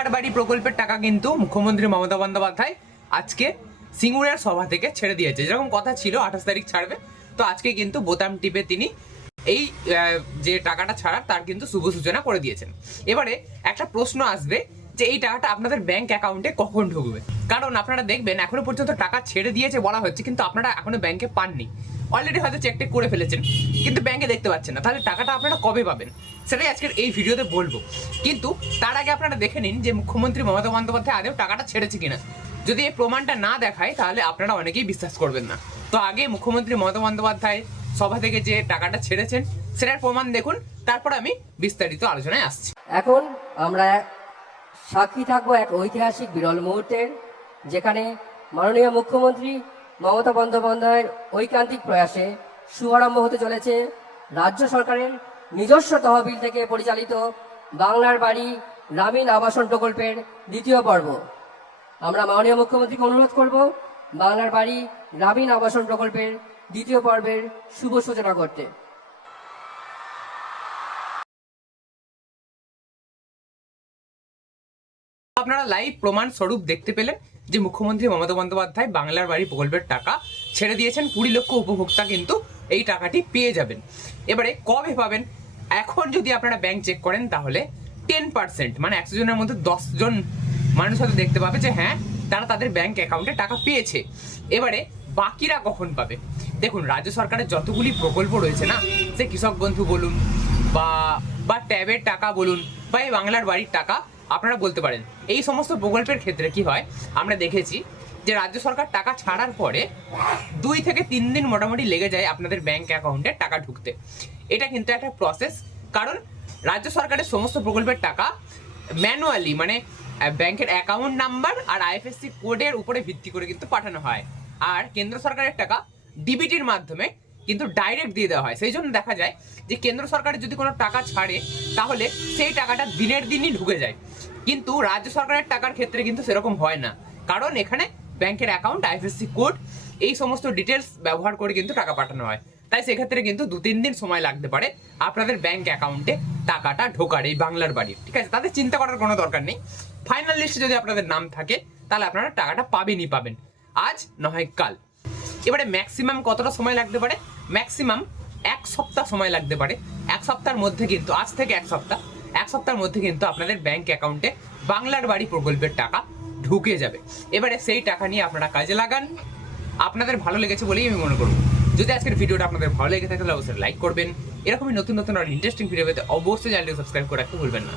বাংলার বাড়ি প্রকল্পের টাকা কিন্তু মুখ্যমন্ত্রী মমতা বন্দ্যোপাধ্যায় আজকে সিঙ্গুরের সভা থেকে ছেড়ে দিয়েছে। যেরকম কথা ছিল 28 তারিখ ছাড়বে, তো আজকে কিন্তু বোতাম টিপে তিনি এই যে টাকাটা ছাড়ার তার কিন্তু শুভ সূচনা করে দিয়েছেন। এবারে একটা প্রশ্ন আসবে যে এই টাকাটা আপনাদের ব্যাংক অ্যাকাউন্টে কখন ঢুকবে, কারণ আপনারা দেখবেন এখনো পর্যন্ত টাকা ছেড়ে দিয়েছে বলা হচ্ছে, কিন্তু আপনারা এখনো ব্যাংকে পাননি। অলরেডি হয়তো চেক করে ফেলেছেন কিন্তু ব্যাংকে দেখতে পাচ্ছেন না, তাহলে টাকাটা আপনারা কবে পাবেন সেটাই আজকের এই ভিডিওতে বলবো। কিন্তু তার আগে আপনারা দেখে নিন যে মুখ্যমন্ত্রী মমতা বন্দ্যোপাধ্যায় আদৌ টাকাটা ছেড়েছে কিনা। যদি এই প্রমাণটা না দেখায় তাহলে আপনারা অনেকেই বিশ্বাস করবেন না। তো আগে মুখ্যমন্ত্রী মমতা বন্দ্যোপাধ্যায় সভা থেকে যে টাকাটা ছেড়েছেন সেটার প্রমাণ দেখুন, তারপর আমি বিস্তারিত আলোচনায় আসছি। এখন আমরা সাক্ষী থাকবো এক ঐতিহাসিক বিরল মুহূর্তের, যেখানে মাননীয় মুখ্যমন্ত্রী মমতা বন্দ্যোপাধ্যায়ের ঐকান্তিক প্রয়াসে শুভারম্ভ হতে চলেছে রাজ্য সরকারের নিজস্ব তহবিল থেকে পরিচালিত বাংলার বাড়ি গ্রামীণ আবাসন প্রকল্পের দ্বিতীয় পর্ব। আমরা মাননীয় মুখ্যমন্ত্রীকে অনুরোধ করব বাংলার বাড়ি গ্রামীণ আবাসন প্রকল্পের দ্বিতীয় পর্বের শুভ সূচনা করতে। আপনারা লাইভ প্রমাণ স্বরূপ দেখতে পেলেন যে মুখ্যমন্ত্রী মমতা বন্দ্যোপাধ্যায় বাংলার বাড়ি প্রকল্পের টাকা ছেড়ে দিয়েছেন। 20 লক্ষ উপভোক্তা কিন্তু এই টাকাটি পেয়ে যাবেন। এবারে কবে পাবেন? এখন যদি আপনারা ব্যাংক চেক করেন তাহলে 10%, মানে 100 জনের মধ্যে 10 জন মানুষ হয়তো দেখতে পাবে যে হ্যাঁ তারা তাদের ব্যাংক অ্যাকাউন্টে টাকা পেয়েছে। এবারে বাকিরা কখন পাবে? দেখুন, রাজ্য সরকারের যতগুলি প্রকল্প রয়েছে না, সে কৃষক বন্ধু বলুন বা ট্যাবের টাকা বলুন বা এই বাংলার বাড়ির টাকা, আপনারা বলতে পারেন এই সমস্ত প্রকল্পের ক্ষেত্রে কি হয়, আমরা দেখেছি যে রাজ্য সরকার টাকা ছাড়ার পরে 2 থেকে 3 দিন মোটামুটি লেগে যায় আপনাদের ব্যাংক অ্যাকাউন্টে টাকা ঢুকতে। এটা কিন্তু একটা প্রসেস, কারণ রাজ্য সরকারের সমস্ত প্রকল্পের টাকা ম্যানুয়ালি, মানে ব্যাংকের অ্যাকাউন্ট নাম্বার আর আইএফএসসি কোডের উপরে ভিত্তি করে কিন্তু পাঠানো হয়। আর কেন্দ্র সরকারের টাকা ডিবিটির মাধ্যমে কিন্তু ডাইরেক্ট দিয়ে দেওয়া হয়। সেই জন্য দেখা যায় যে কেন্দ্র সরকারের যদি কোনো টাকা ছাড়ে তাহলে সেই টাকাটা দিনের দিনই ঢুকে যায়, কিন্তু রাজ্য সরকারের টাকার ক্ষেত্রে কিন্তু সেরকম হয় না, কারণ এখানে ব্যাংকের অ্যাকাউন্ট, আইএফএসসি কোড, এই সমস্ত ডিটেলস ব্যবহার করে কিন্তু টাকা পাঠানো হয়। তাই সেক্ষেত্রে কিন্তু 2-3 দিন সময় লাগতে পারে আপনাদের ব্যাংক অ্যাকাউন্টে টাকাটা ঢোকার এই বাংলার বাড়ির। ঠিক আছে, তাদের চিন্তা করার কোনো দরকার নেই। ফাইনাল লিস্টে যদি আপনাদের নাম থাকে তাহলে আপনারা টাকাটা পাবেনই পাবেন, আজ নয় কাল। এবারে ম্যাক্সিমাম কতটা সময় লাগতে পারে? ম্যাক্সিমাম 1 সপ্তাহ সময় লাগতে পারে। 1 সপ্তাহের মধ্যে কিন্তু, আজ থেকে 1 সপ্তাহের মধ্যে কিন্তু আপনাদের ব্যাংক অ্যাকাউন্টে বাংলার বাড়ি প্রকল্পের টাকা ঢুকে যাবে। এবারে সেই টাকা নিয়ে আপনারা কাজে লাগান। আপনাদের ভালো লেগেছে বলেই আমি মনে করব। যদি আজকের ভিডিওটা আপনাদের ভালো লেগে থাকে তাহলে অবশ্যই লাইক করবেন। এরকমই নতুন নতুন আর ইন্টারেস্টিং ভিডিও পেতে অবশ্যই চ্যানেলটি সাবস্ক্রাইব করে রাখতে ভুলবেন না।